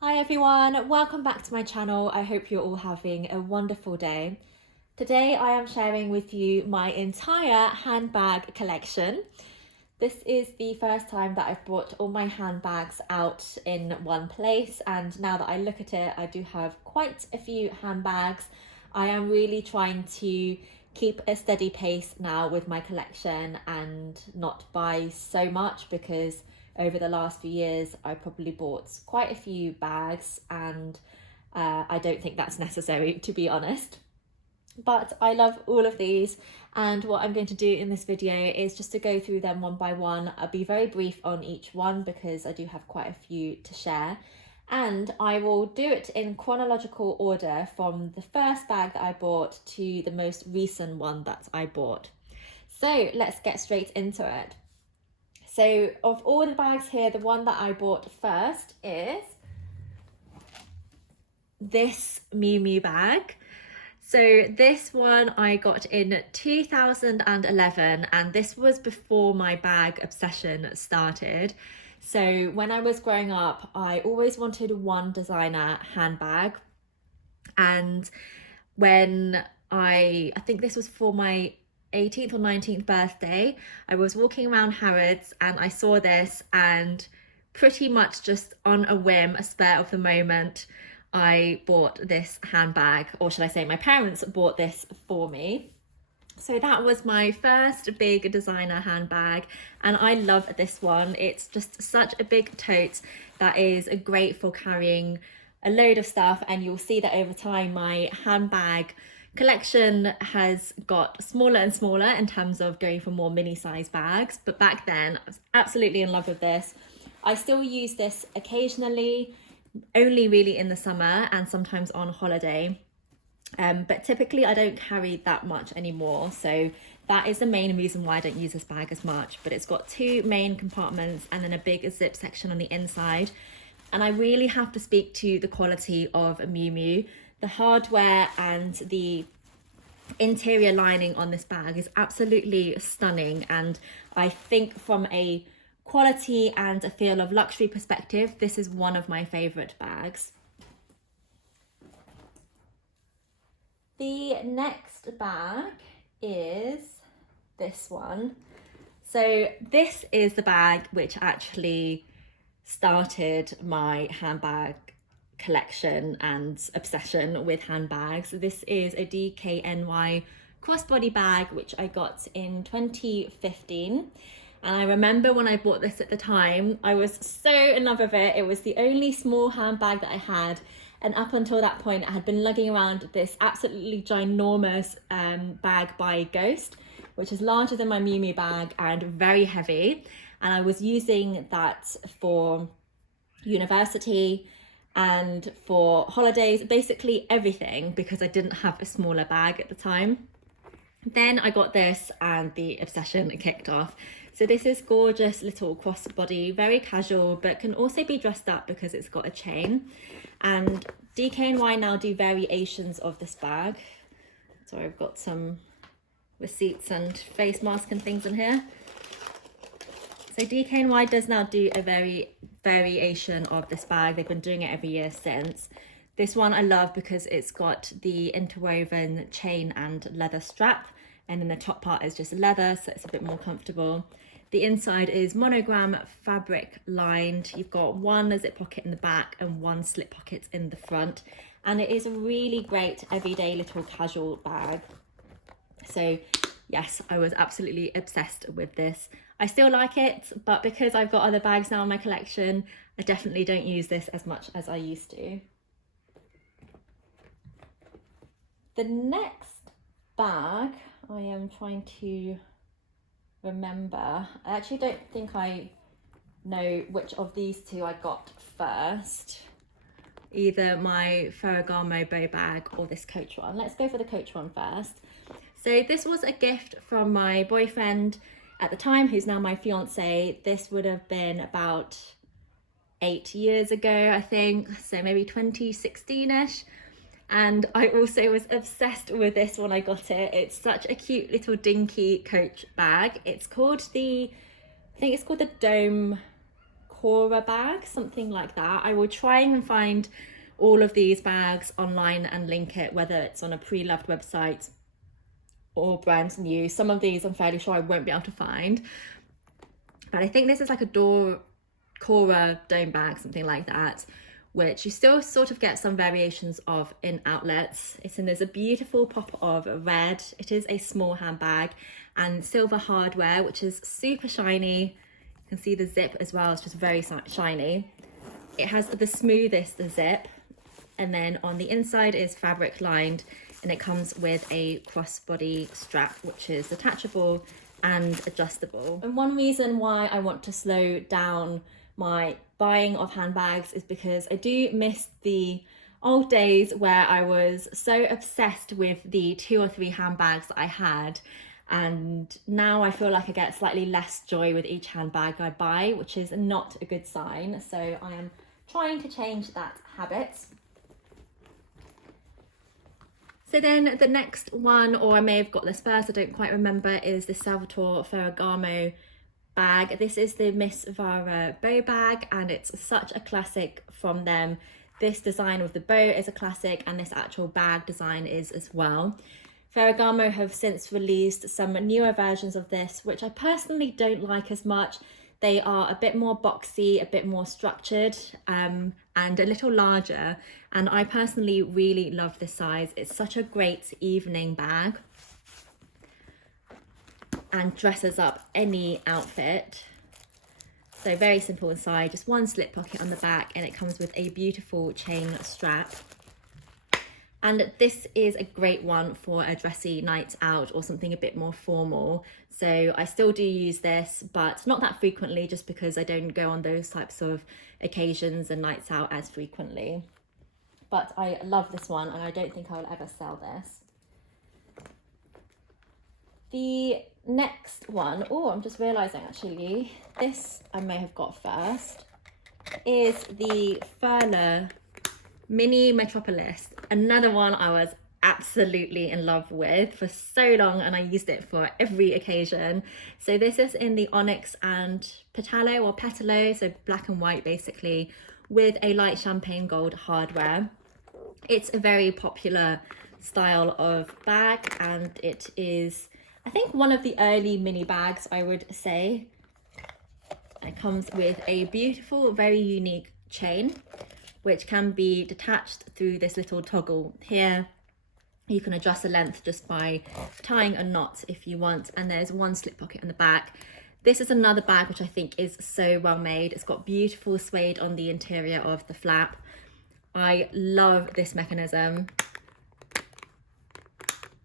Hi everyone, welcome back to my channel. I hope you're all having a wonderful day. Today I am sharing with you my entire handbag collection. This is the first time that I've brought all my handbags out in one place, and now that I look at it, I do have quite a few handbags. I am really trying to keep a steady pace now with my collection and not buy so much, because over the last few years I probably bought quite a few bags, and I don't think that's necessary, to be honest. But I love all of these, and what I'm going to do in this video is just to go through them one by one. I'll be very brief on each one because I do have quite a few to share, and I will do it in chronological order from the first bag that I bought to the most recent one that I bought. So let's get straight into it. So of all the bags here, the one that I bought first is this Miu Miu bag. So this one I got in 2011, and this was before my bag obsession started. So when I was growing up, I always wanted one designer handbag. And when I think this was for my 18th or 19th birthday, I was walking around Harrods and I saw this, and pretty much just on a whim, a spur of the moment, I bought this handbag, or should I say my parents bought this for me. So that was my first big designer handbag, and I love this one. It's just such a big tote that is great for carrying a load of stuff, and you'll see that over time my handbag collection has got smaller and smaller in terms of going for more mini size bags. But back then I was absolutely in love with this. I still use this occasionally, only really in the summer and sometimes on holiday, but typically I don't carry that much anymore, so that is the main reason why I don't use this bag as much. But it's got two main compartments and then a big zip section on the inside, and I really have to speak to the quality of Miu Miu. The hardware and the interior lining on this bag is absolutely stunning, and I think from a quality and a feel of luxury perspective, this is one of my favorite bags. The next bag is this one. So this is the bag which actually started my handbag collection and obsession with handbags. This is a DKNY crossbody bag which I got in 2015, and I remember when I bought this at the time, I was so in love with it. It was the only small handbag that I had, and up until that point I had been lugging around this absolutely ginormous bag by Ghost, which is larger than my Miu Miu bag and very heavy, and I was using that for university and for holidays, basically everything, because I didn't have a smaller bag at the time. Then I got this and the obsession kicked off. So this is gorgeous little crossbody, very casual, but can also be dressed up because it's got a chain. And DKNY now do variations of this bag. So I've got some receipts and face mask and things in here. So DKNY does now do a variation of this bag. They've been doing it every year since. This one I love because it's got the interwoven chain and leather strap, and then the top part is just leather, so it's a bit more comfortable. The inside is monogram fabric lined. You've got one zip pocket in the back and one slip pocket in the front, and it is a really great everyday little casual bag. So yes, I was absolutely obsessed with this. I still like it, but because I've got other bags now in my collection, I definitely don't use this as much as I used to. The next bag, I am trying to remember. I actually don't think I know which of these two I got first. Either my Ferragamo bow bag or this Coach one. Let's go for the Coach one first. So this was a gift from my boyfriend at the time, who's now my fiance. This would have been about 8 years ago, I think, so maybe 2016-ish. And I also was obsessed with this when I got it. It's such a cute little dinky Coach bag. It's called the, I think it's called the Dome Cora bag, something like that. I will try and find all of these bags online and link it, whether it's on a pre-loved website or brand new. Some of these I'm fairly sure I won't be able to find, but I think this is like a Cora dome bag, something like that, which you still sort of get some variations of in outlets. There's a beautiful pop of red. It is a small handbag and silver hardware, which is super shiny. You can see the zip as well, it's just very shiny. It has the smoothest zip, and then on the inside is fabric lined, and it comes with a crossbody strap, which is detachable and adjustable. And one reason why I want to slow down my buying of handbags is because I do miss the old days where I was so obsessed with the 2 or 3 handbags that I had, and now I feel like I get slightly less joy with each handbag I buy, which is not a good sign. So I am trying to change that habit. So then the next one, or I may have got this first, I don't quite remember, is the Salvatore Ferragamo bag. This is the Miss Vara bow bag, and it's such a classic from them. This design with the bow is a classic, and this actual bag design is as well. Ferragamo have since released some newer versions of this, which I personally don't like as much. They are a bit more boxy, a bit more structured, and a little larger. And I personally really love this size. It's such a great evening bag and dresses up any outfit. So very simple inside, just one slip pocket on the back, and it comes with a beautiful chain strap. And this is a great one for a dressy night out or something a bit more formal. So I still do use this, but not that frequently, just because I don't go on those types of occasions and nights out as frequently. But I love this one, and I don't think I will ever sell this. The next one, oh, I'm just realising actually, this I may have got first, is the Furler Mini Metropolis. Another one I was absolutely in love with for so long, and I used it for every occasion. So this is in the onyx and petalo, so black and white basically, with a light champagne gold hardware. It's a very popular style of bag, and it is, I think, one of the early mini bags, I would say. It comes with a beautiful, very unique chain, which can be detached through this little toggle here. You can adjust the length just by tying a knot if you want, and there's one slip pocket in the back. This is another bag which I think is so well made. It's got beautiful suede on the interior of the flap. I love this mechanism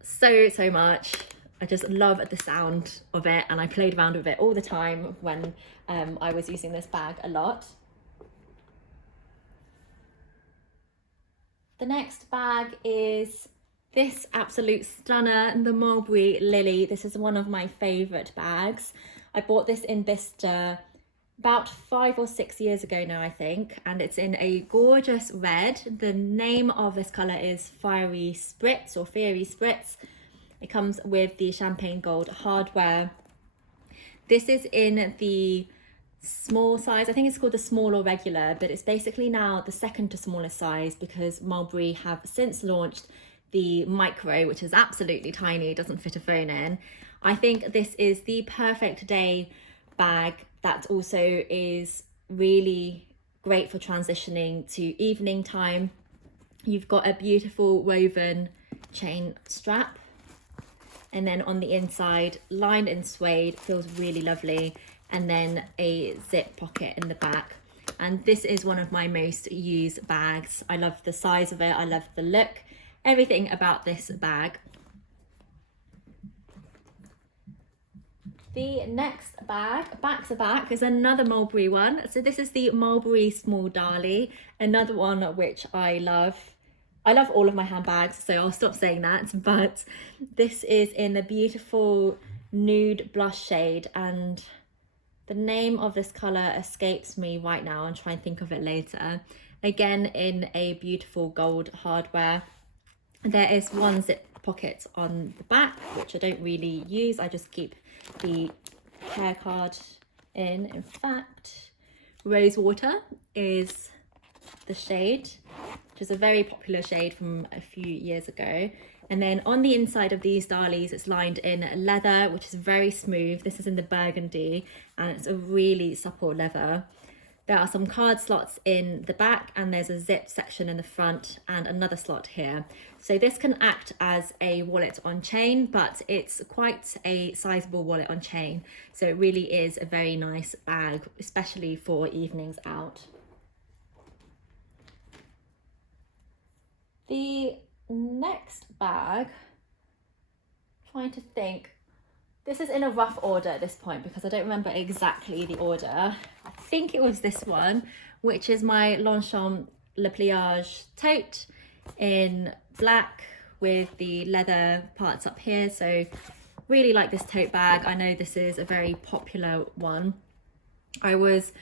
so much. I just love the sound of it, and I played around with it all the time when I was using this bag a lot. The next bag is this absolute stunner, the Mulberry Lily. This is one of my favourite bags. I bought this in Bicester about 5 or 6 years ago now, I think, and it's in a gorgeous red. The name of this colour is Fiery Spritz or Fiery Spritz. It comes with the champagne gold hardware. This is in the small size. I think it's called the small or regular, but it's basically now the second to smallest size, because Mulberry have since launched the micro, which is absolutely tiny, doesn't fit a phone in. I think this is the perfect day bag that also is really great for transitioning to evening time. You've got a beautiful woven chain strap, and then on the inside, lined in suede, feels really lovely, and then a zip pocket in the back. And this is one of my most used bags. I love the size of it, I love the look, everything about this bag. The next bag, back to back, is another Mulberry one. So this is the Mulberry Small Darlie, another one which I love. I love all of my handbags, so I'll stop saying that, but this is in the beautiful nude blush shade, and the name of this colour escapes me right now. I'll try and think of it later. Again, in a beautiful gold hardware. There is one zip pocket on the back, which I don't really use. I just keep the hair card in fact, Rosewater is the shade, which is a very popular shade from a few years ago. And then on the inside of these Darlies, it's lined in leather, which is very smooth. This is in the burgundy, and it's a really supple leather. There are some card slots in the back, and there's a zip section in the front and another slot here. So this can act as a wallet on chain, but it's quite a sizable wallet on chain. So it really is a very nice bag, especially for evenings out. The next bag, trying to think, this is in a rough order at this point because I don't remember exactly the order. I think it was this one, which is my Laurent Le Pliage tote in black with the leather parts up here. So really like this tote bag. I know this is a very popular one. I was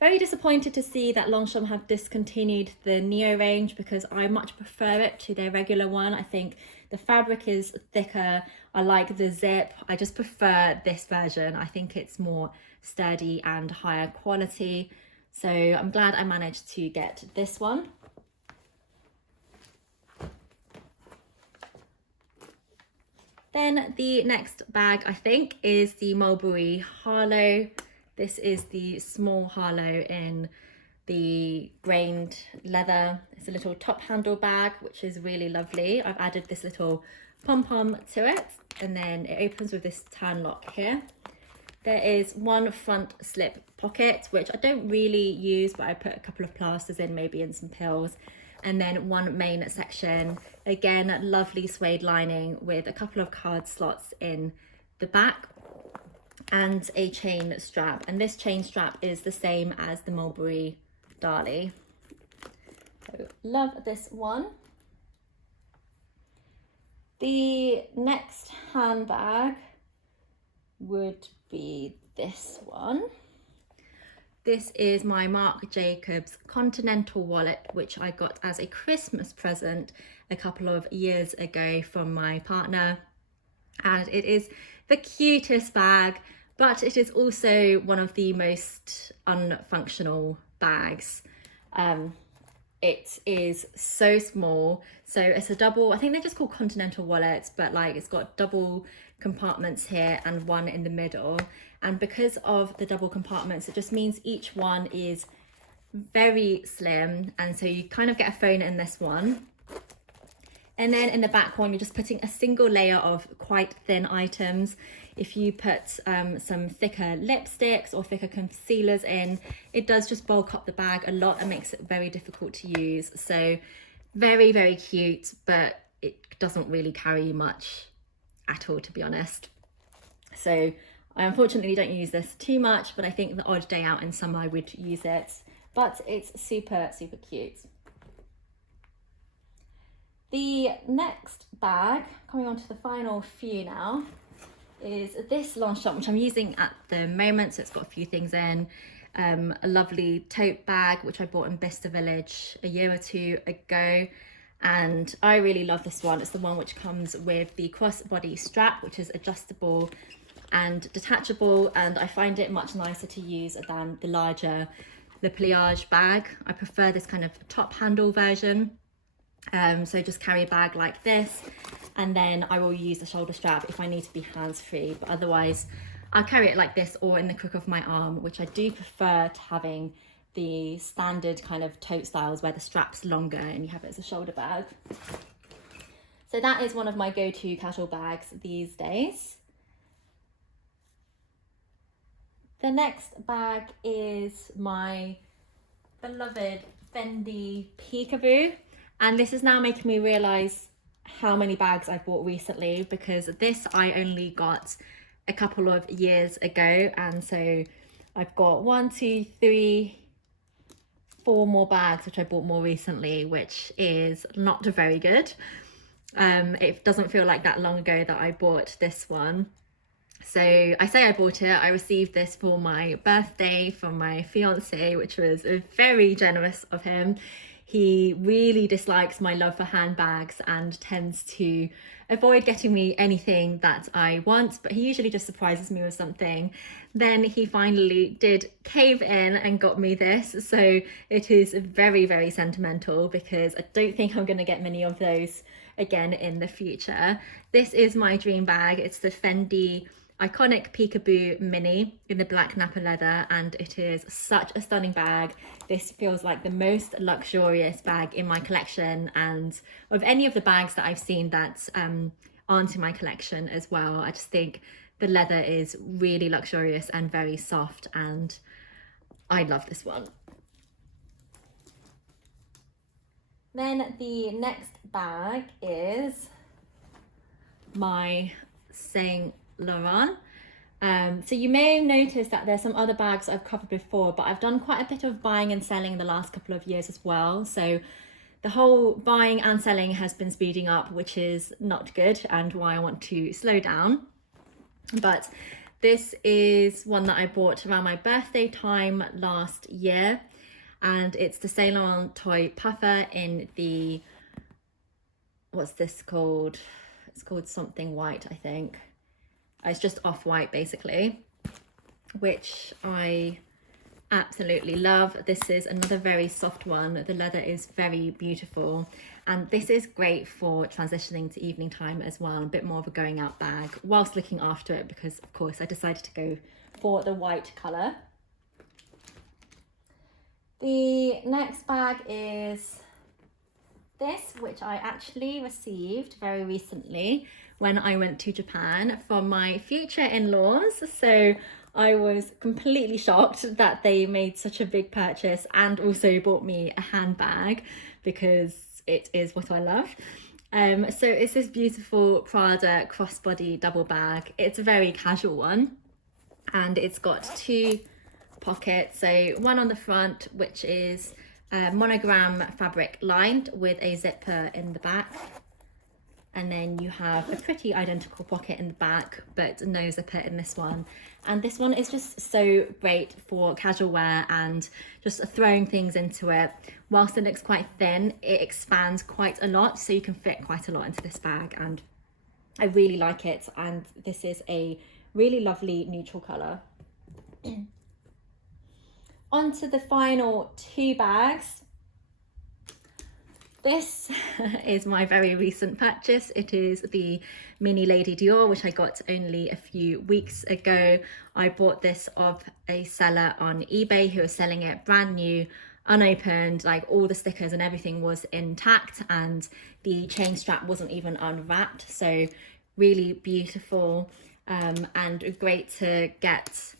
very disappointed to see that Longchamp have discontinued the Neo range because I much prefer it to their regular one. I think the fabric is thicker. I like the zip. I just prefer this version. I think it's more sturdy and higher quality. So I'm glad I managed to get this one. Then the next bag, I think, is the Mulberry Harlow. This is the small Harlow in the grained leather. It's a little top handle bag, which is really lovely. I've added this little pom-pom to it, and then it opens with this turn lock here. There is one front slip pocket, which I don't really use, but I put a couple of plasters in, maybe in some pills. And then one main section, again, lovely suede lining with a couple of card slots in the back and a chain strap. And this chain strap is the same as the Mulberry Darlie. So love this one. The next handbag would be this one. This is my Marc Jacobs Continental wallet, which I got as a Christmas present a couple of years ago from my partner. And it is the cutest bag, but it is also one of the most unfunctional bags. It is so small. So it's a double, I think they're just called Continental wallets, but like it's got double compartments here and one in the middle. And because of the double compartments, it just means each one is very slim. And so you kind of get a phone in this one. And then in the back one, you're just putting a single layer of quite thin items. If you put some thicker lipsticks or thicker concealers in, it does just bulk up the bag a lot and makes it very difficult to use. So very, very cute, but it doesn't really carry much at all, to be honest. So I unfortunately don't use this too much, but I think the odd day out in summer I would use it. But it's super, super cute. The next bag, coming on to the final few now, is this Laurent, which I'm using at the moment. So it's got a few things in. A lovely tote bag, which I bought in Bicester Village a year or two ago. And I really love this one. It's the one which comes with the crossbody strap, which is adjustable and detachable. And I find it much nicer to use than the larger Le Pliage bag. I prefer this kind of top handle version. So just carry a bag like this, and then I will use the shoulder strap if I need to be hands-free, but otherwise I'll carry it like this or in the crook of my arm, which I do prefer to having the standard kind of tote styles where the strap's longer and you have it as a shoulder bag. So that is one of my go-to casual bags these days. The next bag is my beloved Fendi Peekaboo. And this is now making me realise how many bags I've bought recently, because this I only got a couple of years ago. And so I've got 1, 2, 3, 4 more bags which I bought more recently, which is not very good. It doesn't feel like that long ago that I bought this one. So I say I bought it, I received this for my birthday from my fiance, which was very generous of him. He really dislikes my love for handbags and tends to avoid getting me anything that I want, but he usually just surprises me with something. Then he finally did cave in and got me this, so it is very, very sentimental because I don't think I'm going to get many of those again in the future. This is my dream bag. It's the Fendi iconic Peekaboo Mini in the black Napa leather, and it is such a stunning bag. This feels like the most luxurious bag in my collection, and of any of the bags that I've seen that aren't in my collection as well. I just think the leather is really luxurious and very soft, and I love this one. Then the next bag is my Saint Laurent. So you may have noticed that there's some other bags I've covered before, but I've done quite a bit of buying and selling in the last couple of years as well. So the whole buying and selling has been speeding up, which is not good and why I want to slow down. But this is one that I bought around my birthday time last year, and it's the Saint Laurent toy puffer in the, what's this called? It's called something white, I think. It's just off-white basically, which I absolutely love. This is another very soft one. The leather is very beautiful, and this is great for transitioning to evening time as well, a bit more of a going out bag whilst looking after it, because of course I decided to go for the white colour. The next bag is this, which I actually received very recently when I went to Japan from my future in-laws. So I was completely shocked that they made such a big purchase and also bought me a handbag, because it is what I love. So it's this beautiful Prada crossbody double bag. It's a very casual one, and it's got two pockets. So one on the front, which is monogram fabric lined with a zipper in the back, and then you have a pretty identical pocket in the back but no zipper in this one. And this one is just so great for casual wear and just throwing things into it. Whilst it looks quite thin, it expands quite a lot, so you can fit quite a lot into this bag, and I really like it. And this is a really lovely neutral colour. On to the final two bags. This is my very recent purchase. It is the mini Lady Dior, which I got only a few weeks ago. I bought this off a seller on eBay who was selling it brand new, unopened, like all the stickers and everything was intact, and the chain strap wasn't even unwrapped. So really beautiful, and great to get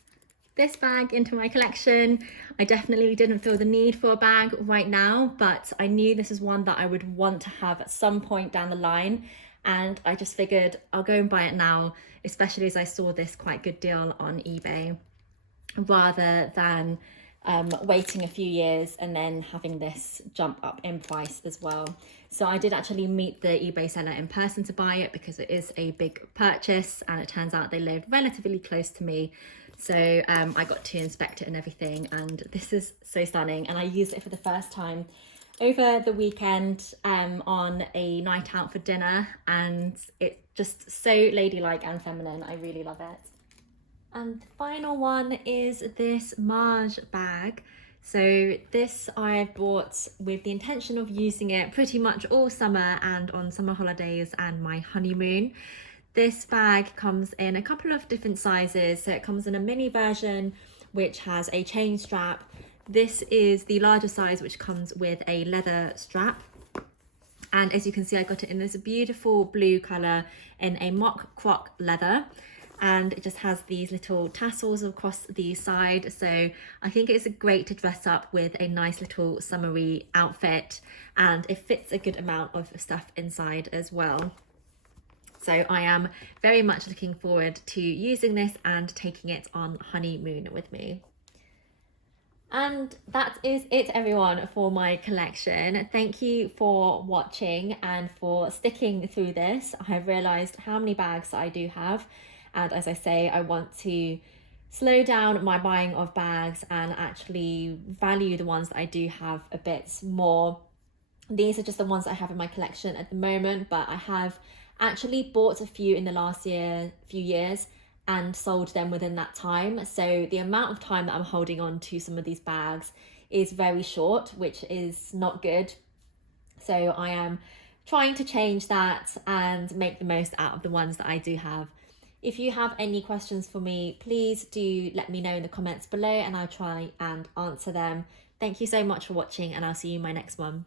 this bag into my collection. I definitely didn't feel the need for a bag right now, but I knew this is one that I would want to have at some point down the line, and I just figured I'll go and buy it now, especially as I saw this quite good deal on eBay, rather than waiting a few years and then having this jump up in price as well. So I did actually meet the eBay seller in person to buy it, because it is a big purchase, and it turns out they lived relatively close to me. So I got to inspect it and everything, and this is so stunning. And I used it for the first time over the weekend on a night out for dinner, and it's just so ladylike and feminine. I really love it. And the final one is this Marge bag. So this I bought with the intention of using it pretty much all summer and on summer holidays and my honeymoon. This bag comes in a couple of different sizes. So it comes in a mini version, which has a chain strap. This is the larger size, which comes with a leather strap. And as you can see, I got it in this beautiful blue colour in a mock croc leather. And it just has these little tassels across the side. So I think it's great to dress up with a nice little summery outfit, and it fits a good amount of stuff inside as well. So I am very much looking forward to using this and taking it on honeymoon with me. And that is it, everyone, for my collection. Thank you for watching and for sticking through this. I have realised how many bags I do have. And as I say, I want to slow down my buying of bags and actually value the ones that I do have a bit more, These are just the ones I have in my collection at the moment, but I have actually bought a few in the last few years and sold them within that time. So the amount of time that I'm holding on to some of these bags is very short, which is not good. So I am trying to change that and make the most out of the ones that I do have. If you have any questions for me, please do let me know in the comments below and I'll try and answer them. Thank you so much for watching, and I'll see you in my next one.